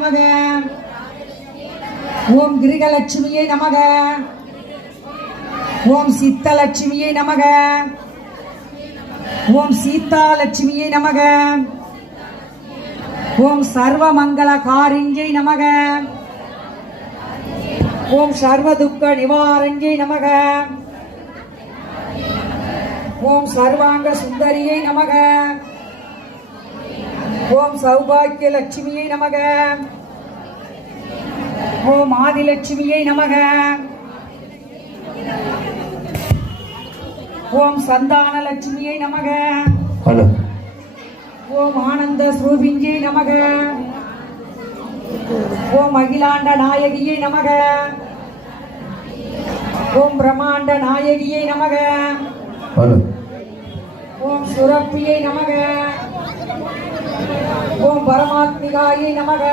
நமக. ஓம் கிரிகலட்சுமியே நமக. ஓம் சித்தலட்சுமியே நமக. ஓம் சீதாலட்சுமியே நமக. ஓம் சர்வமங்களகாரிண்யை நமக. ஓம் சர்வதுக்க நிவாரண்யை நமக. ஓம் சர்வாங்க சுந்தரியை நமக. ஓம் சௌபாக்கிய லட்சுமியை நமக. ஓம் ஆதிலட்சுமியை நமக. ஓம் சந்தான லட்சுமியை நமக. ஓம் ஆனந்த ஸ்வரூபிஞ்சை நமக. ஓம் அகிலாண்ட நாயகியை நமக. ஓம் பிரம்மாண்ட நாயகியை நமக. ஓம் சுரப்பியை நமக. ஓம் பரமாத்மிகாயை நமக.